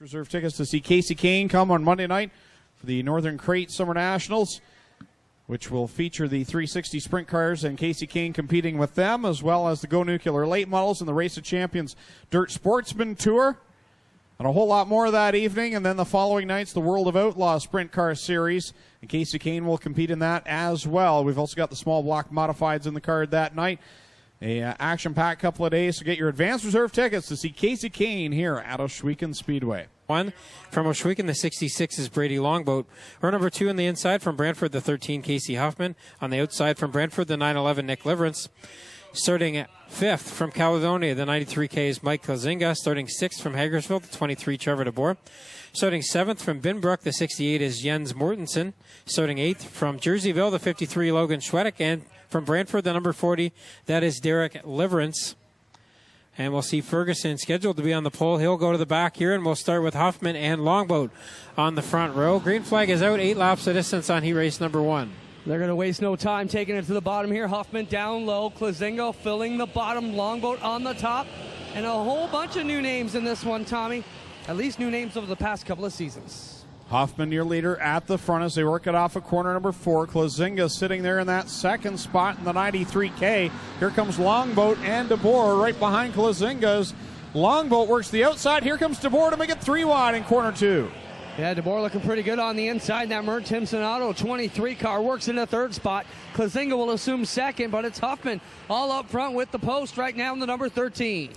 Reserve tickets to see Casey Kane come on Monday night for the Northern Crate Summer Nationals, which will feature the 360 sprint cars and Casey Kane competing with them, as well as the Go Nuclear late models and the Race of Champions Dirt Sportsman Tour. And a whole lot more that evening, and then the following night's the World of Outlaw Sprint Car Series, and Casey Kane will compete in that as well. We've also got the small block modifieds in the card that night. A action-packed couple of days, so get your advanced reserve tickets to see Casey Kane here at Ohsweken Speedway. One from Ohsweken, the 66 is Brady Longboat. Or number 2 on the inside from Brantford, the 13, Casey Huffman. On the outside from Brantford, the 911, Nick Liverance. Starting at 5th from Caledonia, the 93K is Mike Klazinga. Starting 6th from Hagersville, the 23, Trevor DeBoer. Starting 7th from Binbrook, the 68 is Jens Mortensen. Starting 8th from Jerseyville, the 53, Logan Schwedick. And from Brantford, the number 40, that is Derek Liverance. And we'll see Ferguson scheduled to be on the pole. He'll go to the back here, and we'll start with Huffman and Longboat on the front row. Green flag is out, 8 laps of distance on heat race number 1. They're going to waste no time taking it to the bottom here. Huffman down low, Klazinga filling the bottom, Longboat on the top. And a whole bunch of new names in this one, Tommy. At least new names over the past couple of seasons. Huffman, your leader, at the front as they work it off of corner number 4. Klazinga sitting there in that second spot in the 93K. Here comes Longboat and DeBoer right behind Klazinga's. Longboat works the outside. Here comes DeBoer to make it 3 wide in corner 2. Yeah, DeBoer looking pretty good on the inside. That Mert Timson Auto 23 car works in the third spot. Klazinga will assume second, but it's Huffman all up front with the post right now in the number 13.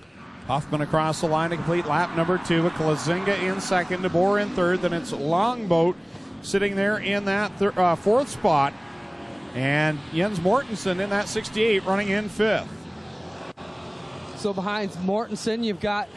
Huffman across the line to complete lap number 2 with Klazinga in second, DeBoer in third. Then it's Longboat sitting there in that fourth spot. And Jens Mortensen in that 68 running in 5th. So behind Mortensen, you've got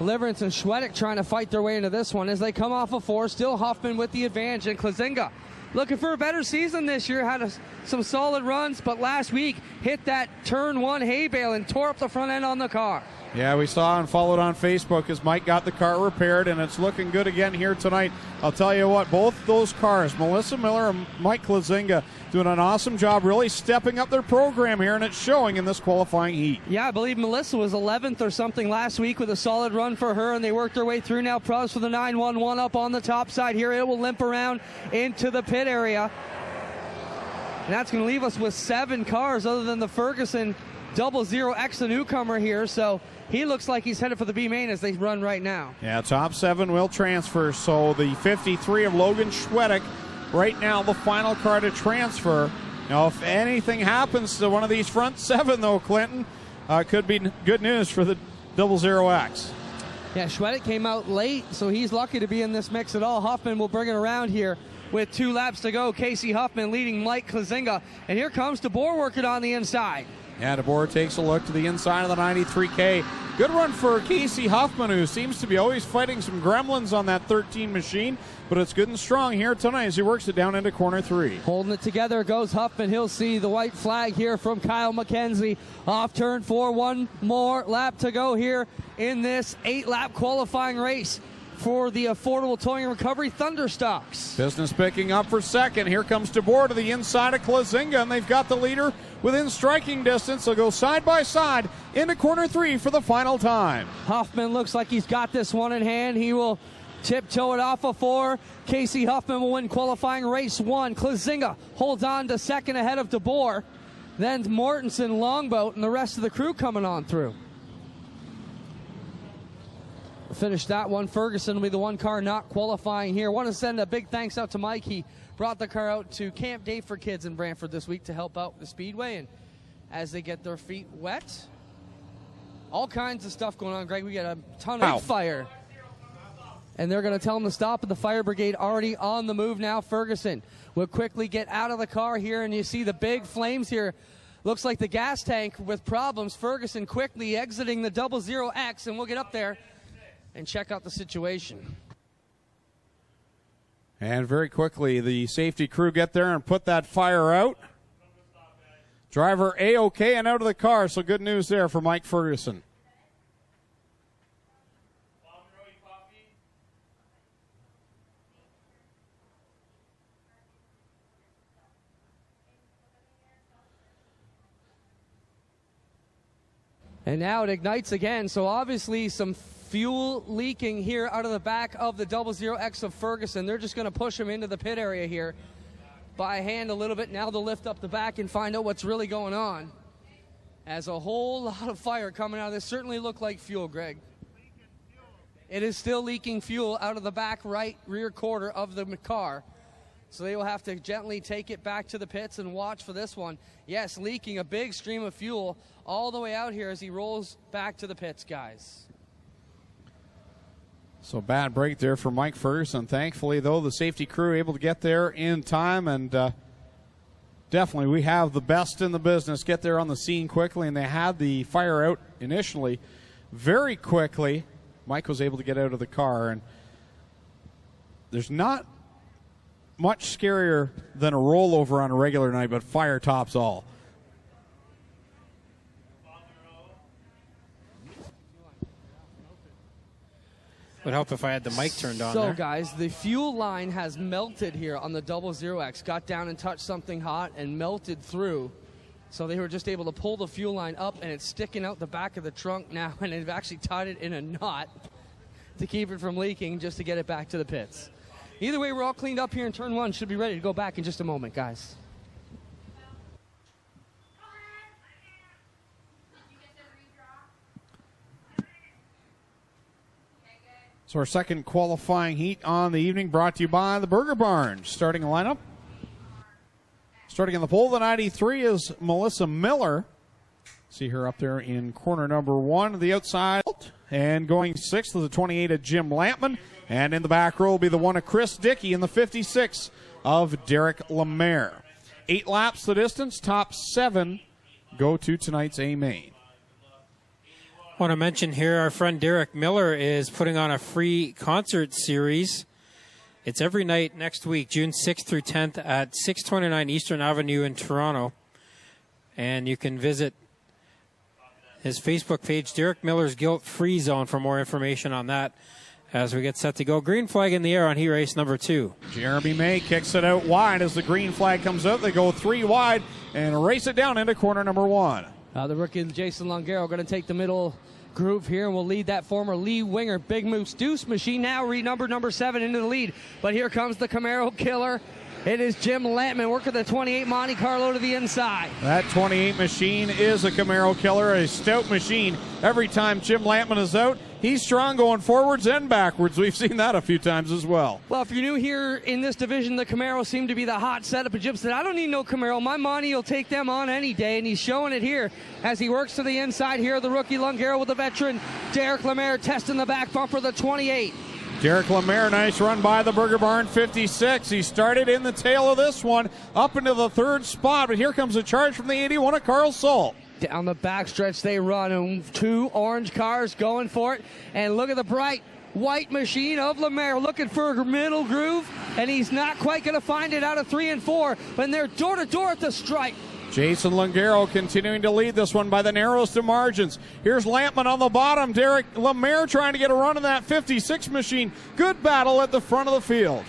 Liverance and Schwedick trying to fight their way into this one as they come off of 4. Still Huffman with the advantage, and Klazinga looking for a better season this year. Had some solid runs, but last week hit that turn 1 hay bale and tore up the front end on the car. Yeah, we saw and followed on Facebook as Mike got the car repaired, and it's looking good again here tonight. I'll tell you what, both those cars, Melissa Miller and Mike Klazinga, doing an awesome job really stepping up their program here, and it's showing in this qualifying heat. Yeah, I believe Melissa was 11th or something last week with a solid run for her, and they worked their way through now. Pros for the 911 up on the top side here. It will limp around into the pit area. And that's going to leave us with 7 cars other than the Ferguson 00X, the newcomer here. So he looks like he's headed for the B main as they run right now. Yeah, top 7 will transfer. So the 53 of Logan Schwedick, right now the final car to transfer. Now, if anything happens to one of these front 7, though, Clinton, could be good news for the 00X. Yeah, Schwedick came out late, so he's lucky to be in this mix at all. Huffman will bring it around here with 2 laps to go. Casey Huffman leading Mike Klazinga. And here comes DeBoer working on the inside. Yeah, DeBoer takes a look to the inside of the 93K. Good run for Casey Huffman, who seems to be always fighting some gremlins on that 13 machine, but it's good and strong here tonight as he works it down into corner 3. Holding it together goes Huffman. He'll see the white flag here from Kyle McKenzie. Off turn 4, 1 more lap to go here in this 8-lap qualifying race for the Affordable Towing and Recovery Thunderstocks. Business picking up for second. Here comes DeBoer to the inside of Klazinga, and they've got the leader within striking distance. They'll go side by side into corner 3 for the final time. Huffman looks like he's got this one in hand. He will tiptoe it off of 4. Casey Huffman will win qualifying race 1. Klazinga holds on to second ahead of DeBoer. Then Mortensen, Longboat, and the rest of the crew coming on through. We'll finish that one. Ferguson will be the one car not qualifying here. Want to send a big thanks out to Mike. He brought the car out to Camp Day for Kids in Brantford this week to help out the Speedway, and as they get their feet wet, all kinds of stuff going on, Greg. We got a ton of fire, and they're going to tell them to stop, and the fire brigade already on the move now. Ferguson will quickly get out of the car here, and you see the big flames here. Looks like the gas tank with problems. Ferguson quickly exiting the 00X, and we'll get up there and check out the situation. And very quickly, the safety crew get there and put that fire out. Driver A-OK and out of the car, so good news there for Mike Ferguson. And now it ignites again. So obviously some fuel leaking here out of the back of the 00X of Ferguson. They're just going to push him into the pit area here by hand a little bit. Now they'll lift up the back and find out what's really going on. As a whole lot of fire coming out of this. Certainly looked like fuel, Greg. It is still leaking fuel out of the back right rear quarter of the car. So they will have to gently take it back to the pits and watch for this one. Yes, leaking a big stream of fuel all the way out here as he rolls back to the pits, guys. So bad break there for Mike Ferguson. Thankfully, though, the safety crew able to get there in time, and definitely we have the best in the business get there on the scene quickly, and they had the fire out initially very quickly. Mike was able to get out of the car, and there's not much scarier than a rollover on a regular night, but fire tops all. Would help if I had the mic turned on So, there. guys, the fuel line has melted here on the 00X. Got down and touched something hot and melted through. So they were just able to pull the fuel line up, and it's sticking out the back of the trunk now, and they've actually tied it in a knot to keep it from leaking just to get it back to the pits. Either way, we're all cleaned up here in turn one. Should be ready to go back in just a moment, guys. So our second qualifying heat on the evening brought to you by the Burger Barn. Starting lineup. Starting in the pole, the 93 is Melissa Miller. See her up there in corner number 1, the outside. And going 6th of the 28 of Jim Lampman. And in the back row will be the 1 of Chris Dickey in the 56 of Derek Lemaire. 8 laps the distance, top 7 go to tonight's A main. I want to mention here our friend Derek Miller is putting on a free concert series. It's every night next week, June 6th through 10th at 629 Eastern Avenue in Toronto. And you can visit his Facebook page, Derek Miller's Guilt Free Zone, for more information on that as we get set to go. Green flag in the air on heat race number 2. Jeremy May kicks it out wide as the green flag comes out. They go 3 wide and race it down into corner number 1. The rookie Jason Longaro going to take the middle groove here and will lead that former Lee Winger Big Moose Deuce Machine, now renumbered number 7 into the lead. But here comes the Camaro killer. It is Jim Lampman working the 28 Monte Carlo to the inside. That 28 machine is a Camaro killer, a stout machine. Every time Jim Lampman is out, he's strong going forwards and backwards. We've seen that a few times as well. Well, if you're new here in this division, the Camaro seem to be the hot setup. And Jim said, I don't need no Camaro. My Monty will take them on any day. And he's showing it here as he works to the inside here. The rookie Longaro with the veteran Derek Lemaire testing the back bumper, the 28. Derek Lemaire, nice run by the Burger Barn 56. He started in the tail of this one, up into the 3rd spot, but here comes a charge from the 81 of Carl Salt. Down the backstretch they run, and 2 orange cars going for it. And look at the bright white machine of Lemaire looking for a middle groove, and he's not quite going to find it out of 3 and 4, but they're door to door at the stripe. Jason Longaro continuing to lead this one by the narrowest of margins. Here's Lampman on the bottom. Derek Lemaire trying to get a run in that 56 machine. Good battle at the front of the field.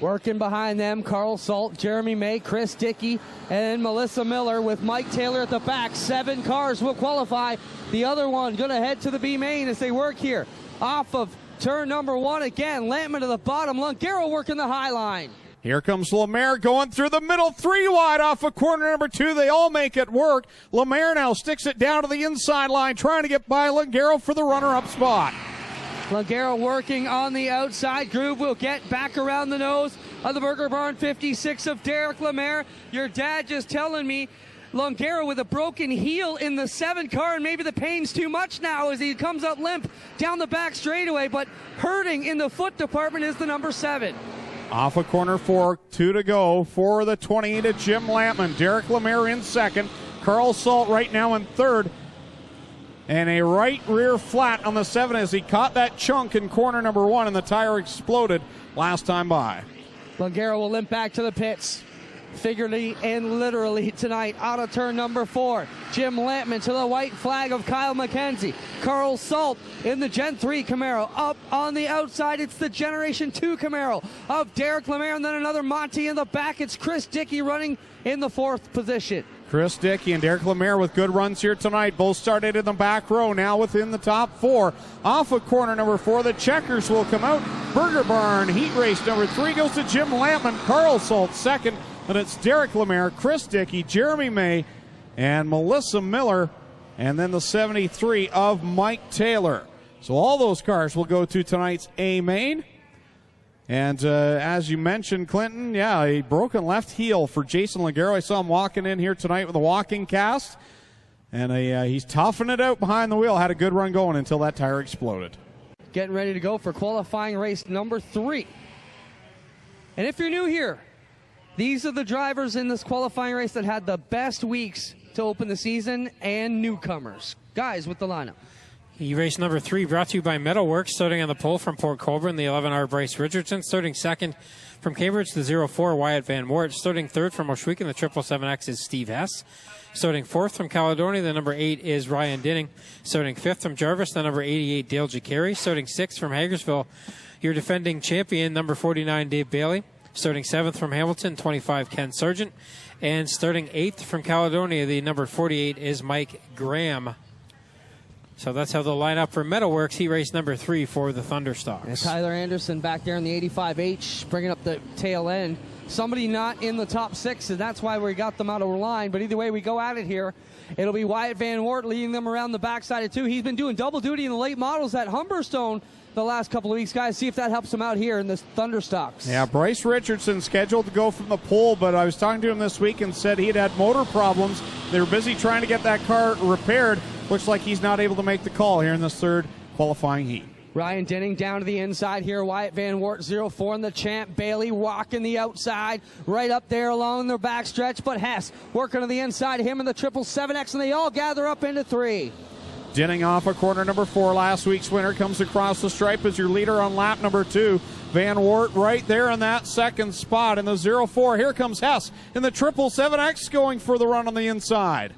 Working behind them, Carl Salt, Jeremy May, Chris Dickey, and Melissa Miller with Mike Taylor at the back. 7 cars will qualify. The other one going to head to the B main as they work here. Off of turn number 1 again. Lampman to the bottom. Longaro working the high line. Here comes Lemaire going through the middle, 3 wide off of corner number 2. They all make it work. Lemaire now sticks it down to the inside line, trying to get by Longaro for the runner-up spot. Longaro working on the outside. Groove will get back around the nose of the Burger Barn 56 of Derek Lemaire. Your dad just telling me Longaro with a broken heel in the 7 car, and maybe the pain's too much now as he comes up limp down the back straightaway, but hurting in the foot department is the number 7. Off of corner 4, 2 to go for the 28 of Jim Lampman. Derek Lemaire in 2nd. Carl Salt right now in 3rd. And a right rear flat on the 7 as he caught that chunk in corner number 1, and the tire exploded last time by. Longaro will limp back to the pits, figuratively and literally tonight, out of turn number 4. Jim Lampman to the white flag of Kyle McKenzie. Carl Salt in the Gen 3 Camaro. Up on the outside, it's the Generation 2 Camaro of Derek Lemaire, and then another Monty in the back. It's Chris Dickey running in the 4th position. Chris Dickey and Derek Lemaire with good runs here tonight. Both started in the back row, now within the top 4. Off of corner number 4, the checkers will come out. Burger Barn Heat Race number 3 goes to Jim Lampman. Carl Salt second. And it's Derek Lemaire, Chris Dickey, Jeremy May, and Melissa Miller. And then the 73 of Mike Taylor. So all those cars will go to tonight's A main. And as you mentioned, Clinton, yeah, a broken left heel for Jason Ligero. I saw him walking in here tonight with a walking cast. And he's toughing it out behind the wheel. Had a good run going until that tire exploded. Getting ready to go for qualifying race number 3. And if you're new here, these are the drivers in this qualifying race that had the best weeks to open the season and newcomers. Guys, with the lineup. Race number 3 brought to you by Metalworks, starting on the pole from Port Colborne, the 11R Bryce Richardson. Starting second from Cambridge, the 04 Wyatt Van Wart. Starting third from Oshweek, the 777X is Steve Hess. Starting fourth from Caledonia, the number 8 is Ryan Dinning. Starting fifth from Jarvis, the number 88 Dale Jacari. Starting sixth from Hagersville, your defending champion, number 49 Dave Bailey. Starting seventh from Hamilton, 25 Ken Sargent. And starting eighth from Caledonia, the number 48 is Mike Graham. So that's how they'll line up for Metalworks. Heat race number 3 for the Thunderstocks. And Tyler Anderson back there in the 85H, bringing up the tail end. Somebody not in the top 6, and that's why we got them out of line. But either way we go at it here, it'll be Wyatt Van Wart leading them around the backside of 2. He's been doing double duty in the late models at Humberstone the last couple of weeks. Guys, see if that helps him out here in the Thunderstocks. Yeah, Bryce Richardson scheduled to go from the pole, but I was talking to him this week and said he'd had motor problems. They were busy trying to get that car repaired. Looks like he's not able to make the call here in this third qualifying heat. Ryan Denning down to the inside here. Wyatt Van Wart 04 in the champ. Bailey walking the outside right up there along the backstretch. But Hess working to the inside. Him and the 777X, and they all gather up into 3. Denning off of corner number 4. Last week's winner comes across the stripe as your leader on lap number 2. Van Wart right there in that second spot in the 04. Here comes Hess in the 777X going for the run on the inside.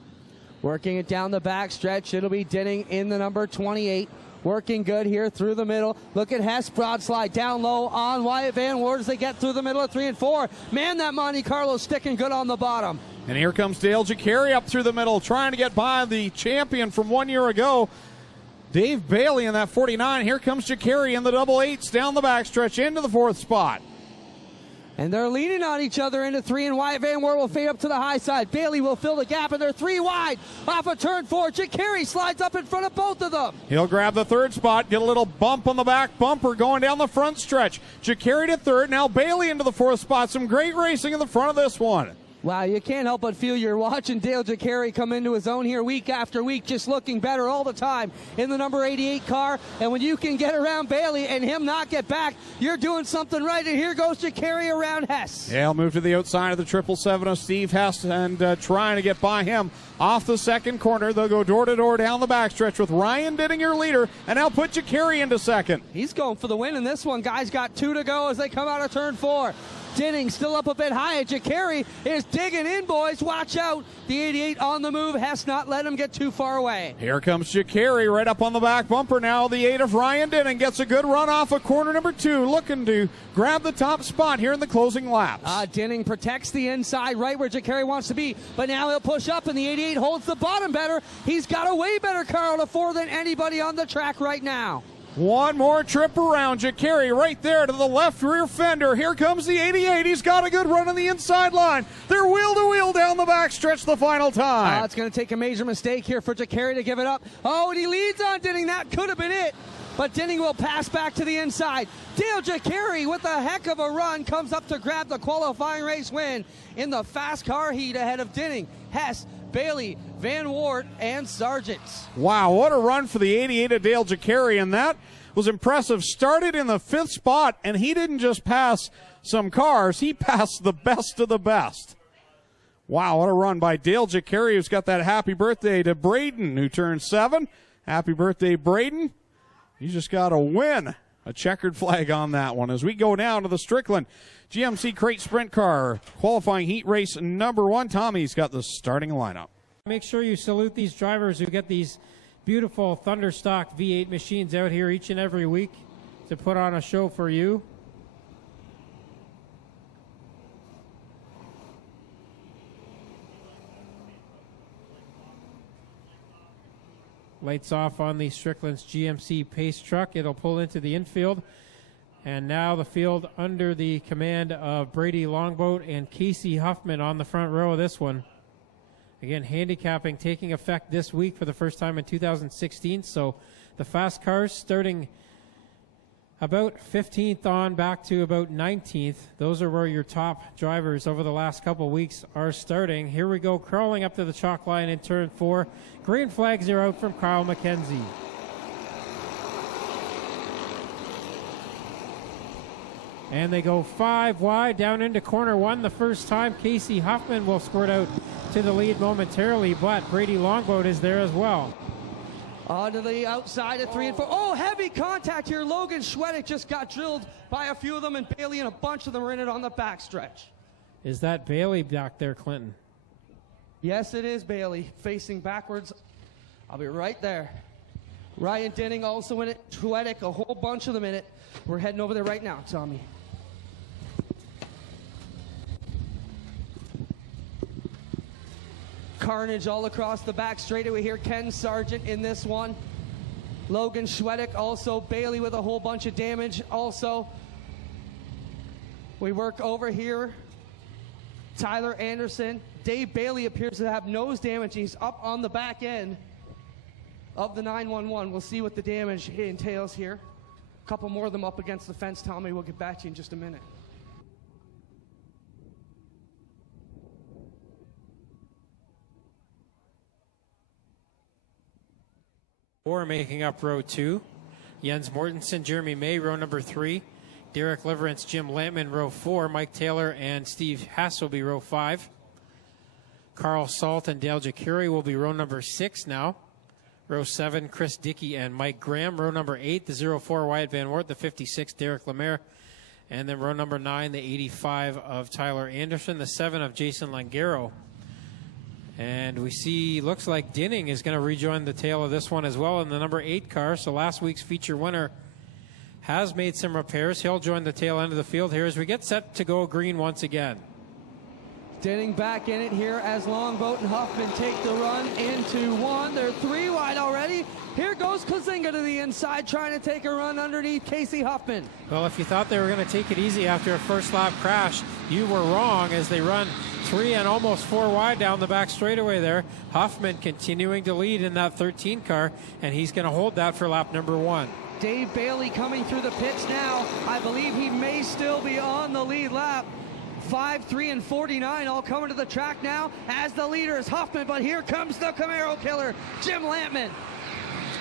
Working it down the back stretch. It'll be Denning in the number 28. Working good here through the middle. Look at Hess broad slide down low on Wyatt Van Wart as they get through the middle of 3 and 4. Man, that Monte Carlo sticking good on the bottom. And here comes Dale Jacari up through the middle, trying to get by the champion from 1 year ago, Dave Bailey in that 49. Here comes Jacari in the double 8s down the backstretch into the 4th spot. And they're leaning on each other into 3, and Wyatt Van Wart will fade up to the high side. Bailey will fill the gap, and they're 3 wide off of turn 4. Jacari slides up in front of both of them. He'll grab the 3rd spot, get a little bump on the back bumper going down the front stretch. Jacari to 3rd, now Bailey into the 4th spot. Some great racing in the front of this one. Wow, you can't help but feel you're watching Dale Jacari come into his own here week after week, just looking better all the time in the number 88 car. And when you can get around Bailey and him not get back, you're doing something right. And here goes Jacari around Hess. Yeah, he'll move to the outside of the 777 of Steve Hess and trying to get by him off the second corner. They'll go door to door down the backstretch with Ryan Dinning, your leader, and now put Jacari into second. He's going for the win in this one. Guys got 2 to go as they come out of turn 4. Dinning still up a bit high, and Jacari is digging in, boys. Watch out. The 88 on the move. Hess not let him get too far away. Here comes Jacari right up on the back bumper now. The 8 of Ryan Dinning gets a good run off of corner number 2, looking to grab the top spot here in the closing laps. Dinning protects the inside right where Jacari wants to be, but now he'll push up, and the 88 holds the bottom better. He's got a way better car to 4 than anybody on the track right now. One more trip around. Jacari right there to the left rear fender. Here comes the 88. He's got a good run on the inside line. They're wheel to wheel down the backstretch the final time. It's going to take a major mistake here for Jacari to give it up. Oh, and he leads on Dinning. That could have been it. But Dinning will pass back to the inside. Dale Jacari with a heck of a run comes up to grab the qualifying race win in the fast car heat ahead of Dinning, Hess, Bailey, Van Wart, and Sargent. Wow, what a run for the 88 of Dale Jacari, and that was impressive. Started in the 5th spot, and he didn't just pass some cars, he passed the best of the best. Wow, what a run by Dale Jacari, who's got that happy birthday to Braden, who turned 7. Happy birthday, Braden. You just got to win. A checkered flag on that one as we go down to the Strickland GMC Crate Sprint Car qualifying heat race number 1. Tommy's got the starting lineup. Make sure you salute these drivers who get these beautiful Thunderstock V8 machines out here each and every week to put on a show for you. Lights off on the Strickland's GMC Pace truck. It'll pull into the infield. And now the field under the command of Brady Longboat and Casey Huffman on the front row of this one. Again, handicapping taking effect this week for the first time in 2016. So the fast cars starting about 15th on back to about 19th. Those are where your top drivers over the last couple of weeks are starting. Here we go, crawling up to the chalk line in turn 4. Green flags are out from Kyle McKenzie. And they go 5 wide down into corner 1 the first time. Casey Huffman will squirt out to the lead momentarily, but Brady Longboat is there as well. On to the outside of 3 and 4. Oh, heavy contact here. Logan Schwedick just got drilled by a few of them, and Bailey and a bunch of them are in it on the backstretch. Is that Bailey back there, Clinton? Yes, it is Bailey, facing backwards. I'll be right there. Ryan Denning also in it. Schwedick, a whole bunch of them in it. We're heading over there right now, Tommy. Carnage all across the back straightaway here. Ken Sargent in this one. Logan Schwedick, also Bailey with a whole bunch of damage. Also, we work over here. Tyler Anderson. Dave Bailey appears to have nose damage. He's up on the back end of the 911. We'll see what the damage entails here. A couple more of them up against the fence, Tommy. We'll get back to you in just a minute. Four making up row 2. Jens Mortensen, Jeremy May, row number 3. Derek Liverance, Jim Lampman, row 4. Mike Taylor and Steve Hass will be row 5. Carl Salt and Dale Jacuri will be row number 6 now. Row 7, Chris Dickey and Mike Graham. Row number 8, the 04 Wyatt Van Wert. The 56, Derek Lemaire. And then row number 9, the 85 of Tyler Anderson. The 7 of Jason Langaro. And we see, looks like Dinning is going to rejoin the tail of this one as well in the number 8 car. So last week's feature winner has made some repairs. He'll join the tail end of the field here as we get set to go green once again. Dinning back in it here as Longboat and Huffman take the run into 1. They're 3 wide already. Here goes Klazinga to the inside, trying to take a run underneath Casey Huffman. Well, if you thought they were going to take it easy after a first lap crash, you were wrong as they run 3 and almost 4 wide down the back straightaway there. Huffman continuing to lead in that 13 car, and he's going to hold that for lap number 1. Dave Bailey coming through the pits now. I believe he may still be on the lead lap. 5, 3, and 49 all coming to the track now as the leader is Huffman, but here comes the Camaro killer, Jim Lampman.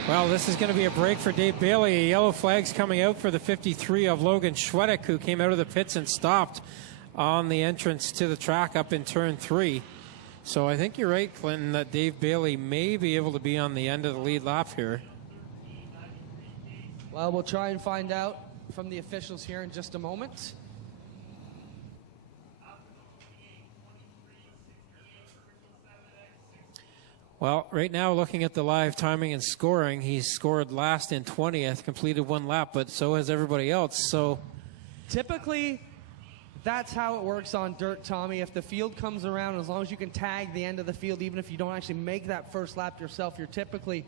Well, this is going to be a break for Dave Bailey. A yellow flag's coming out for the 53 of Logan Schwedick, who came out of the pits and stopped on the entrance to the track up in turn 3. So I think you're right, Clinton, that Dave Bailey may be able to be on the end of the lead lap here. Well, we'll try and find out from the officials here in just a moment. Well, right now, looking at the live timing and scoring, he's scored last in 20th, completed 1 lap, but so has everybody else. So typically, that's how it works on dirt, Tommy. If the field comes around, as long as you can tag the end of the field, even if you don't actually make that first lap yourself, you're typically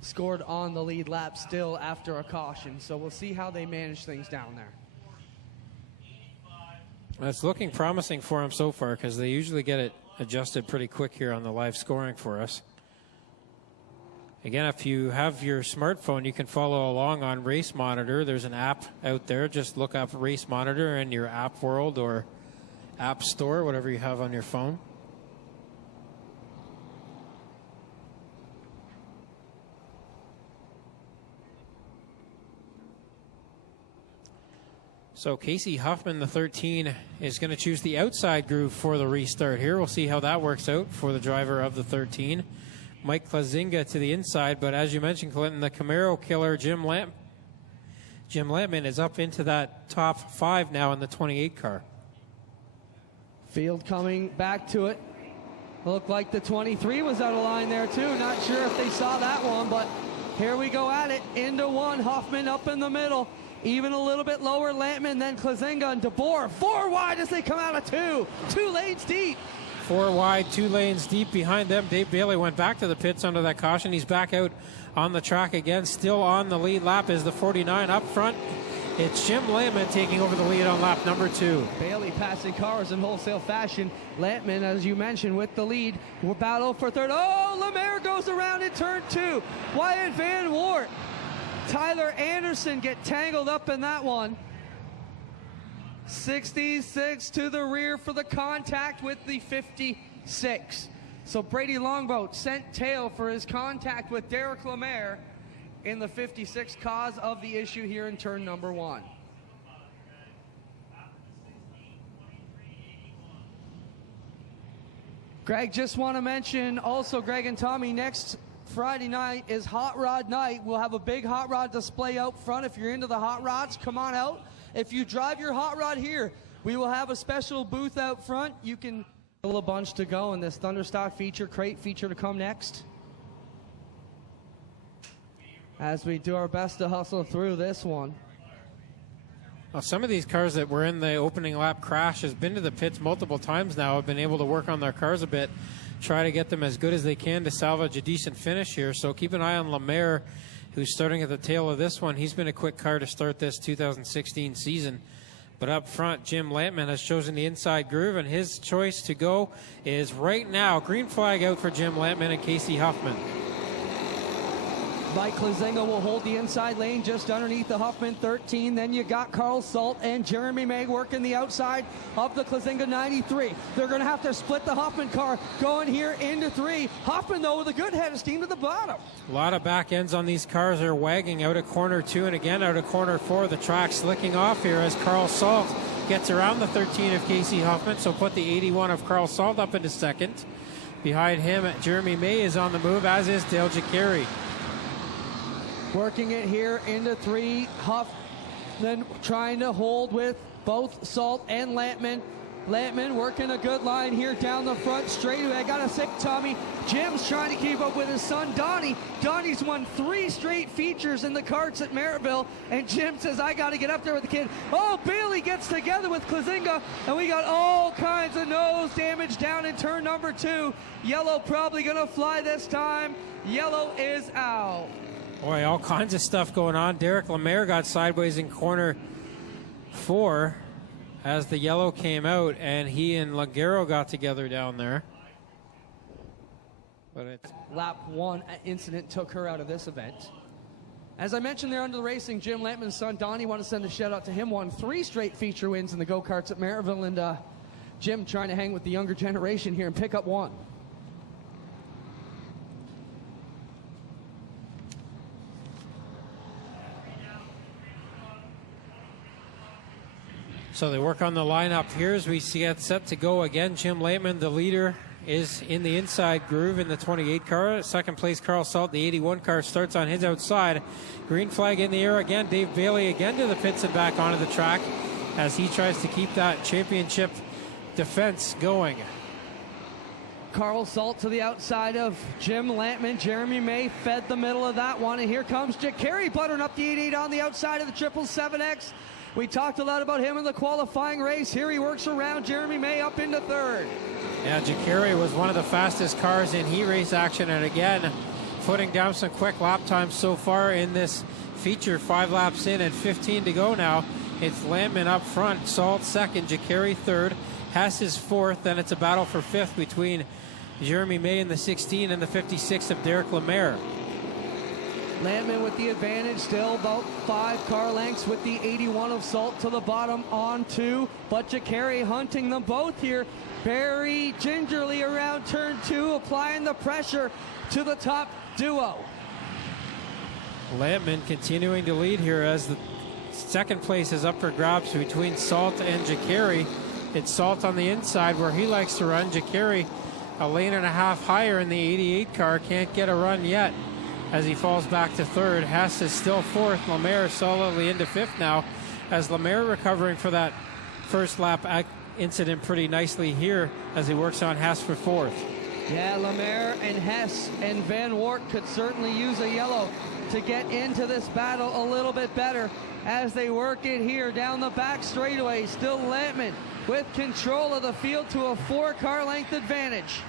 scored on the lead lap still after a caution. So we'll see how they manage things down there. It's looking promising for him so far because they usually get it adjusted pretty quick here on the live scoring for us. Again, if you have your smartphone, you can follow along on Race Monitor. There's an app out there. Just look up Race Monitor in your app world or app store, whatever you have on your phone. So Casey Huffman, the 13, is going to choose the outside groove for the restart here. We'll see how that works out for the driver of the 13. Mike Klazinga to the inside, but as you mentioned, Clinton, the Camaro killer, Jim Lampman, is up into that top 5 now in the 28 car. Field coming back to it. Looked like the 23 was out of line there too. Not sure if they saw that one, but here we go at it. Into 1, Huffman up in the middle. Even a little bit lower, Lampman, then Klazinga and DeBoer. 4 wide as they come out of 2. 2 lanes deep. 4 wide, 2 lanes deep behind them. Dave Bailey went back to the pits under that caution. He's back out on the track again. Still on the lead lap is the 49 up front. It's Jim Lampman taking over the lead on lap number 2. Bailey passing cars in wholesale fashion. Lampman, as you mentioned, with the lead. We're battle for third. Oh, Lemaire goes around in turn 2. Wyatt Van Wart. Tyler Anderson get tangled up in that one. 66 to the rear for the contact with the 56. So Brady Longboat sent tail for his contact with Derek Lemaire in the 56, cause of the issue here in turn number 1. Greg, just want to mention also, Greg and Tommy, next Friday night is Hot Rod Night. We'll have a big hot rod display out front. If you're into the hot rods, come on out. If you drive your hot rod here, we will have a special booth out front. You can a little bunch to go in this Thunderstock feature, crate feature to come next. As we do our best to hustle through this one. Well, some of these cars that were in the opening lap crash has been to the pits multiple times now, have been able to work on their cars a bit, try to get them as good as they can to salvage a decent finish here. So keep an eye on Lemaire, who's starting at the tail of this one. He's been a quick car to start this 2016 season. But up front, Jim Lampman has chosen the inside groove, and his choice to go is right now. Green flag out for Jim Lampman and Casey Huffman. Mike Klazinga will hold the inside lane just underneath the Huffman 13. Then you got Carl Salt and Jeremy May working the outside of the Klazinga 93. They're going to have to split the Huffman car going here into 3. Huffman, though, with a good head of steam to the bottom. A lot of back ends on these cars are wagging out of corner 2 and again out of corner 4. The track slicking off here as Carl Salt gets around the 13 of Casey Huffman, so put the 81 of Carl Salt up into second. Behind him, Jeremy May is on the move, as is Dale Jacari. Working it here into 3. Huffman trying to hold with both Salt and Lampman. Lampman working a good line here down the front straightaway. I gotta say, Tommy, Jim's trying to keep up with his son, Donnie. Donnie's won 3 straight features in the karts at Merrittville, and Jim says, I gotta get up there with the kid. Oh, Bailey gets together with Klazinga, and we got all kinds of nose damage down in turn number 2. Yellow probably gonna fly this time. Yellow is out. Boy, all kinds of stuff going on. Derek Lemaire got sideways in corner 4 as the yellow came out, and he and Lagero got together down there. But it's lap 1 incident took her out of this event. As I mentioned there under the racing, Jim Lampman's son, Donnie, want to send a shout out to him. Won 3 straight feature wins in the go-karts at Merrittville, and Jim trying to hang with the younger generation here and pick up 1. So they work on the lineup here as we see it set to go again. Jim Lampman, the leader, is in the inside groove in the 28 car. Second place, Carl Salt, the 81 car, starts on his outside. Green flag in the air again. Dave Bailey again to the pits and back onto the track as he tries to keep that championship defense going. Carl Salt to the outside of Jim Lampman. Jeremy May fed the middle of that one, and here comes Jacari buttering up the 88 on the outside of the 777X. We talked a lot about him in the qualifying race. Here he works around Jeremy May up into 3rd. Yeah, Jacari was one of the fastest cars in heat race action, and again, putting down some quick lap times so far in this feature. 5 laps in and 15 to go now. It's Lampman up front, Salt second, Jacari 3rd, Hess is 4th, then it's a battle for 5th between Jeremy May in the 16 and the 56 of Derek Lemaire. Lampman with the advantage, still about 5 car lengths with the 81 of Salt to the bottom on 2. But Jacari hunting them both here. Very gingerly around turn 2, applying the pressure to the top duo. Lampman continuing to lead here as the second place is up for grabs between Salt and Jacari. It's Salt on the inside where he likes to run. Jacari a lane and a half higher in the 88 car, can't get a run yet as he falls back to 3rd. Hess is still 4th. Lemaire solidly into 5th now as Lemaire recovering for that first lap incident pretty nicely here as he works on Hess for 4th. Yeah, Lemaire and Hess and Van Wart could certainly use a yellow. to get into this battle a little bit better as they work it here down the back straightaway. Still Lampman with control of the field to a 4-car length advantage.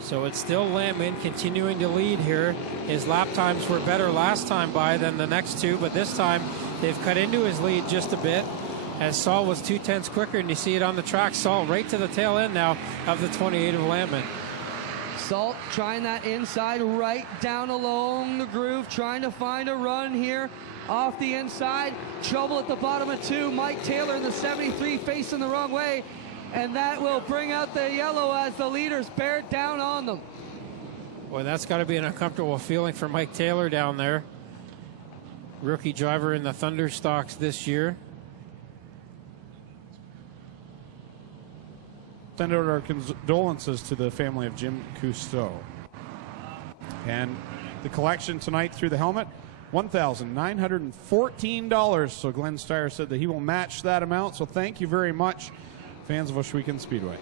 So it's still Lampman continuing to lead here. His lap times were better last time by than the next two, but this time they've cut into his lead just a bit, as Saul was 2/10 quicker, and you see it on the track. Saul right to the tail end now of the 28 of Lampman. Salt trying that inside right down along the groove, trying to find a run here off the inside. Trouble at the bottom of 2. Mike Taylor in the 73 facing the wrong way, and that will bring out the yellow as the leaders bear down on them. Boy, that's got to be an uncomfortable feeling for Mike Taylor down there. Rookie driver in the Thunderstocks this year. Send out our condolences to the family of Jim Cousteau. And the collection tonight through the helmet, $1,914. So Glenn Steyer said that he will match that amount. So thank you very much, fans of Ohsweken Speedway.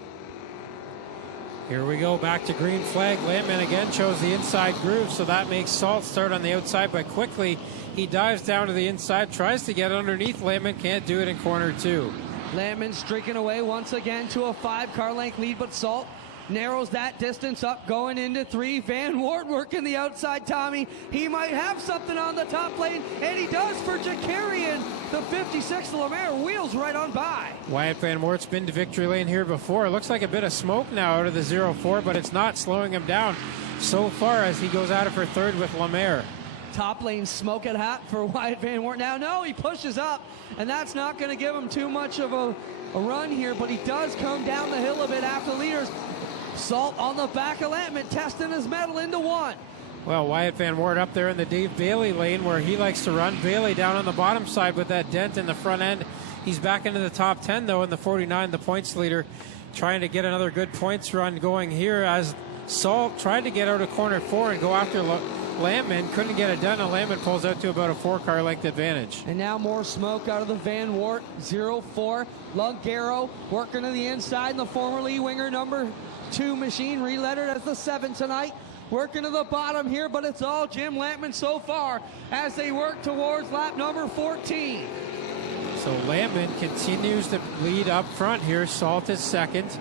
Here we go, back to green flag. Lampman again chose the inside groove, so that makes Salt start on the outside, but quickly he dives down to the inside, tries to get underneath Lampman, can't do it in corner 2. Lampman streaking away once again to a 5-car length lead, but Salt narrows that distance up going into 3. Van Wart working the outside, Tommy. He might have something on the top lane, and he does for Jakarian. The 56 Lemaire wheels right on by. Wyatt Van Wart's been to victory lane here before. It looks like a bit of smoke now out of the 0-4, but it's not slowing him down so far as he goes at it for 3rd with Lemaire. Top lane smoke it hot for Wyatt Van Wart. Now, no, he pushes up, and that's not going to give him too much of a run here, but he does come down the hill a bit after the leaders. Salt on the back of Lampman, testing his mettle into 1. Well, Wyatt Van Wart up there in the Dave Bailey lane where he likes to run. Bailey down on the bottom side with that dent in the front end. He's back into the top 10, though, in the 49, the points leader, trying to get another good points run going here as Salt tried to get out of corner 4 and go after Lampman. Couldn't get it done, and Lampman pulls out to about a 4-car length advantage. And now more smoke out of the Van Wart 0-4. Lungaro working to the inside in the former Lee Winger number 2 machine, relettered as the 7 tonight. Working to the bottom here, but it's all Jim Lampman so far as they work towards lap number 14. So Lampman continues to lead up front here. Salt is 2nd.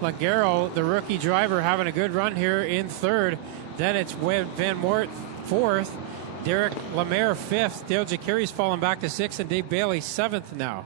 Lungaro, the rookie driver, having a good run here in 3rd. Then it's Van Wart 4th. Derek Lemaire 5th. Dale Jakari's fallen back to 6th, and Dave Bailey 7th now.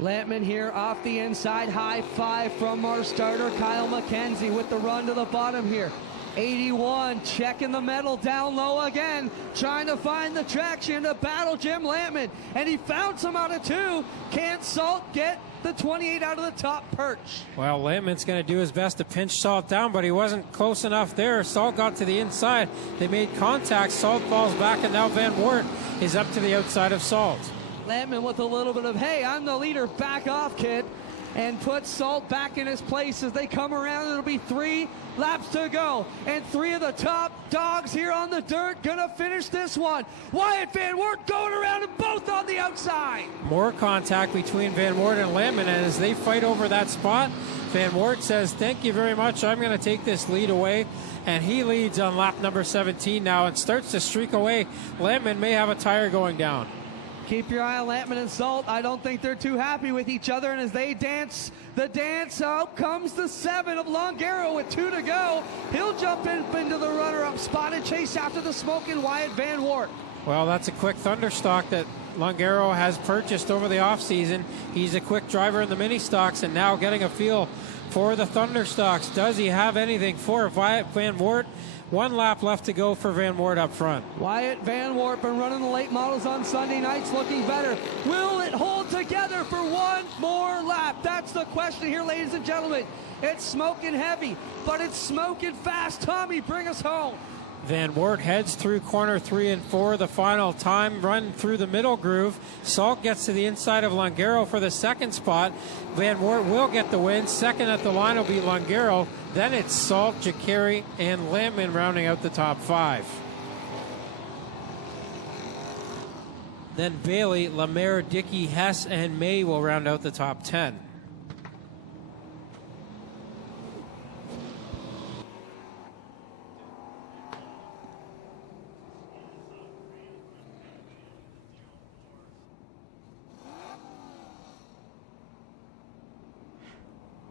Lampman here off the inside, high 5 from our starter Kyle McKenzie with the run to the bottom here. 81 checking the metal down low again, trying to find the traction to battle Jim Lampman, and he found some out of 2. Can't Salt get the 28 out of the top perch? Well, Lampman's going to do his best to pinch Salt down, but he wasn't close enough there. Salt got to the inside. They made contact. Salt falls back, and now Van Wart is up to the outside of Salt. Lampman with a little bit of, hey, I'm the leader, back off, kid, and puts Salt back in his place as they come around. It'll be 3 laps to go, and 3 of the top dogs here on the dirt gonna finish this one. Wyatt Van Wart going around and both on the outside. More contact between Van Wart and Lampman, and as they fight over that spot, Van Wart says, thank you very much, I'm going to take this lead away, and he leads on lap number 17 now and starts to streak away. Lampman may have a tire going down. Keep your eye on Lampman and Salt. I don't think they're too happy with each other, and as they dance the dance, out comes the 7 of Longaro with 2 to go. He'll jump into the runner-up spot and chase after the smoking Wyatt Van Wart. Well, that's a quick Thunderstock that Longaro has purchased over the offseason. He's a quick driver in the mini stocks and now getting a feel for the Thunderstocks. Does he have anything for Wyatt Van Wart? 1 lap left to go for Van Wart up front. Wyatt Van Wart been running the late models on Sunday nights, looking better. Will it hold together for 1 more lap? That's the question here, ladies and gentlemen. It's smoking heavy, but it's smoking fast. Tommy, bring us home. Van Wart heads through corner 3 and 4, the final time run through the middle groove. Salt gets to the inside of Longaro for the 2nd spot. Van Wart will get the win. 2nd at the line will be Longaro. Then it's Salt, Jakari, and Lampman rounding out the top 5. Then Bailey, Lemaire, Dickey, Hess, and May will round out the top 10.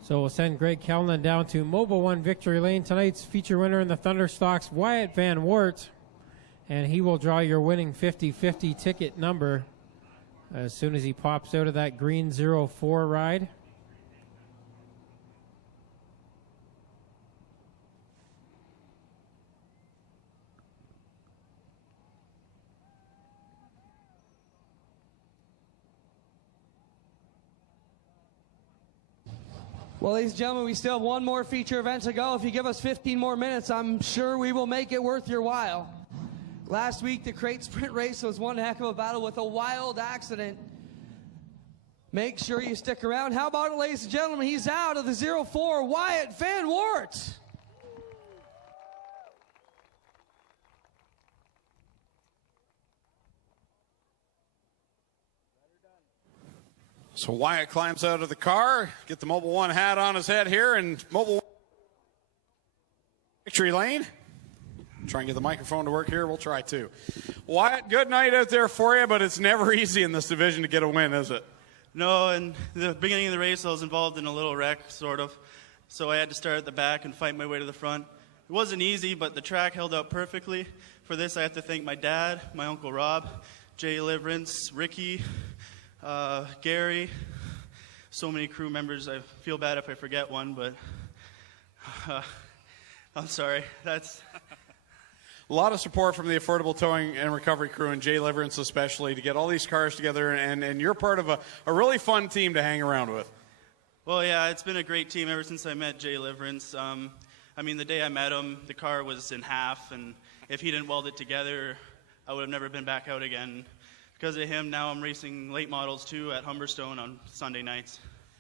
So we'll send Greg Callan down to Mobile One Victory Lane. Tonight's feature winner in the Thunderstocks, Wyatt Van Wart. And he will draw your winning 50-50 ticket number as soon as he pops out of that green 04 ride. Well, ladies and gentlemen, we still have one more feature event to go. If you give us 15 more minutes, I'm sure we will make it worth your while. Last week, the crate sprint race was one heck of a battle with a wild accident. Make sure you stick around. How about it, ladies and gentlemen? He's out of the 04, Wyatt Van Wart. So Wyatt climbs out of the car, get the Mobile One hat on his head here, and Mobile Victory Lane. Try and get the microphone to work here. We'll try too. Wyatt, good night out there for you, but it's never easy in this division to get a win, is it? No, in the beginning of the race, I was involved in a little wreck, sort of. So I had to start at the back and fight my way to the front. It wasn't easy, but the track held up perfectly. For this, I have to thank my dad, my Uncle Rob, Jay Liverance, Ricky, Gary, so many crew members. I feel bad if I forget one, but I'm sorry. That's a lot of support from the Affordable Towing and Recovery crew, and Jay Liverance especially, to get all these cars together, and you're part of a really fun team to hang around with. Well, yeah, it's been a great team ever since I met Jay Liverance. I mean, the day I met him, the car was in half, and if he didn't weld it together, I would have never been back out again. Because of him, now I'm racing late models too at Humberstone on Sunday nights.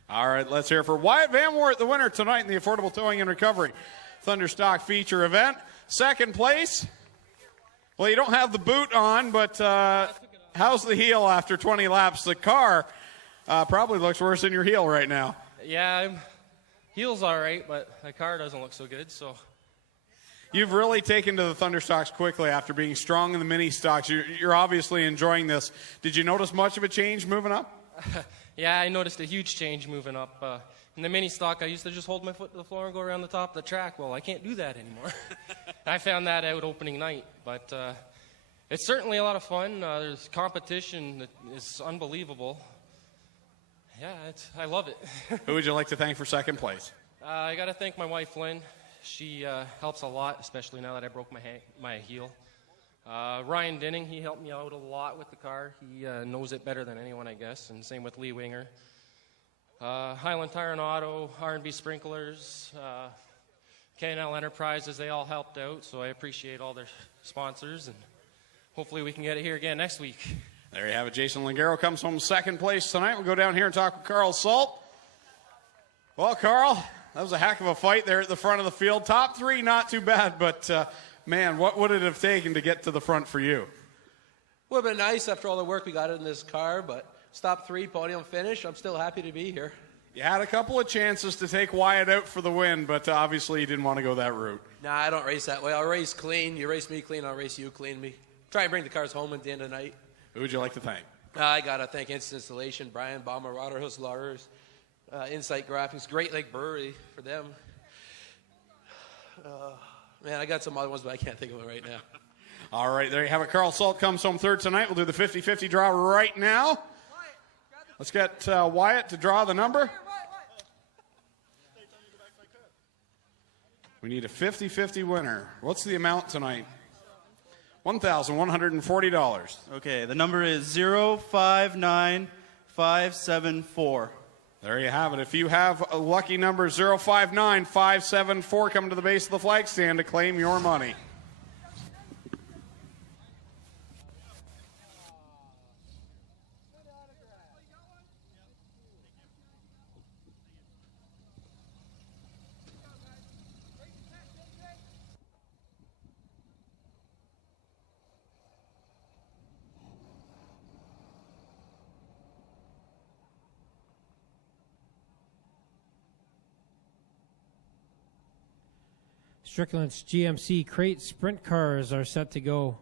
All right, let's hear it for Wyatt Van Wart, the winner tonight in the Affordable Towing and Recovery Thunderstock feature event. Second place. Well, you don't have the boot on, but how's the heel after 20 laps? The car probably looks worse than your heel right now. Yeah, heel's all right, but the car doesn't look so good, so. You've really taken to the Thunderstocks quickly after being strong in the mini stocks. You're obviously enjoying this. Did you notice much of a change moving up? Yeah, I noticed a huge change moving up. In the mini stock, I used to just hold my foot to the floor and go around the top of the track. Well, I can't do that anymore. I found that out opening night, but it's certainly a lot of fun. There's competition that is unbelievable. Yeah, I love it. Who would you like to thank for second place? I got to thank my wife, Lynn. She helps a lot, especially now that I broke my heel. Ryan Dinning, he helped me out a lot with the car. He knows it better than anyone, I guess, and same with Lee Winger. Highland Tire and Auto, R&B Sprinklers, K&L Enterprises, they all helped out, so I appreciate all their sponsors, and hopefully we can get it here again next week. There you have it. Jason Lingaro comes home second place tonight. We'll go down here and talk with Carl Salt. Well, Carl, that was a heck of a fight there at the front of the field. Top three, not too bad, but man, what would it have taken to get to the front for you? Would have been nice after all the work we got in this car, but stop three, podium finish. I'm still happy to be here. You had a couple of chances to take Wyatt out for the win, but obviously you didn't want to go that route. Nah, I don't race that way. I'll race clean. You race me clean, I'll race you clean. Try and bring the cars home at the end of the night. Who would you like to thank? I got to thank Instant Installation, Brian Baumer, Rotterhouse Lawyers, Insight Graphics, Great Lake Brewery for them. Man, I got some other ones, but I can't think of them right now. All right, there you have it. Carl Salt comes home third tonight. We'll do the 50-50 draw right now. Let's get Wyatt to draw the number. We need a 50-50 winner. What's the amount tonight? $1,140. Okay, the number is 059574. There you have it. If you have a lucky number 059574, come to the base of the flag stand to claim your money. Strickland's GMC crate sprint cars are set to go.